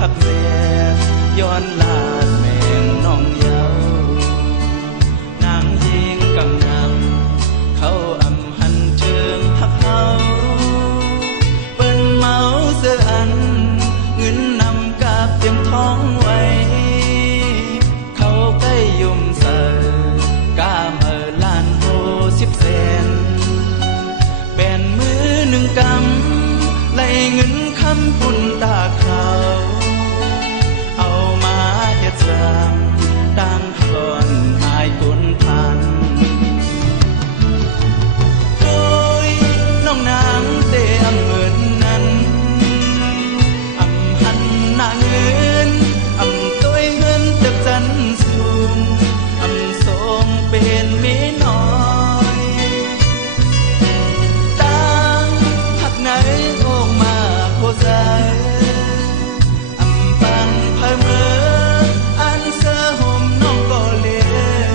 หักแม่ย้อนลาดแม่น้องเยาวนางยิงกำนำเขาอำหันเชิงหักเฮาเปิ้นเมาเสื้ออันเงินนำกาบเตรียมท้องไว้เขาใกล้ยุ่มเสอกาเมื่อล้านโห10 แสนเป็นมือหนึ่งกำไล่เงินคำปุ่นตาเขาเอามาเฮ็ดสร้างตั้งหล่อนหายกุนพันโอ้ยน้องนางเตะอำเมินนั้นอำหันหน้าเงินอำต้วยเงินเต็บจันสูงอำทรงเป็นเมีน้อยตั้งหักไหนออกมาโคใจอำปังเพอเมื่ออันเสื้อห่มน้องก็เลี้ยว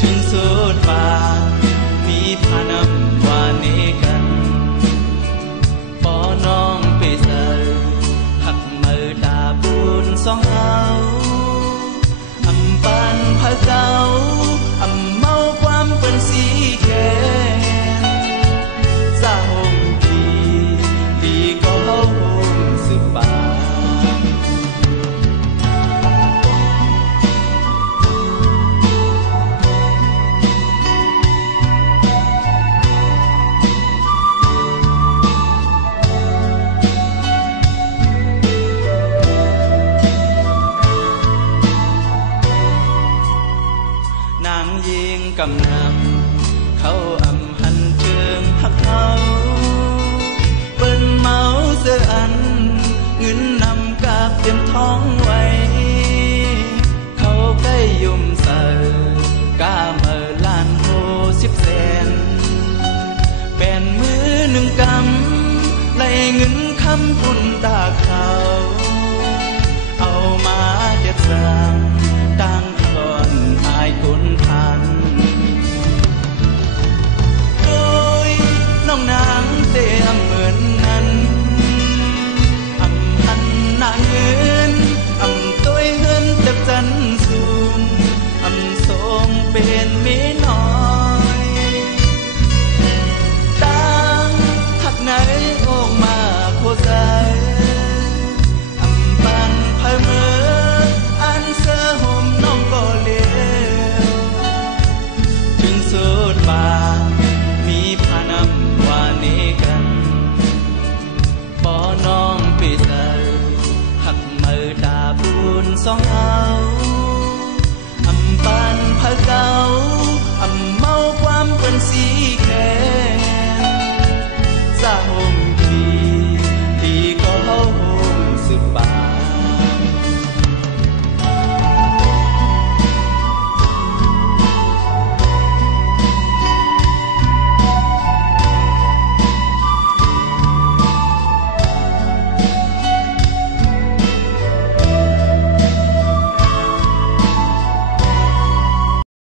ถึงสุดฟ้ามีพานำว่านี้กันปอน้องไปเสิหักมือตาบุญสองเฮาอำปันเพอเก่าอำเมาความเป็นสีแก่สาห่มดีดีก็เฮาห่มสืบป่านางยิงกำนำเขาอำหันเชิงหักเฮาเปิ้นเมาเสื้ออันเงินนำกาบเตรียมท้องไว้เขาใกล้ยุ่มเสอกาเมื่อล้านโห10 แสนเป็นมือหนึ่งกำไล่เงินคำปุ่นตาเขาเอามาเฮ็ดสร้างตั้งหล่อนหายกุนพัน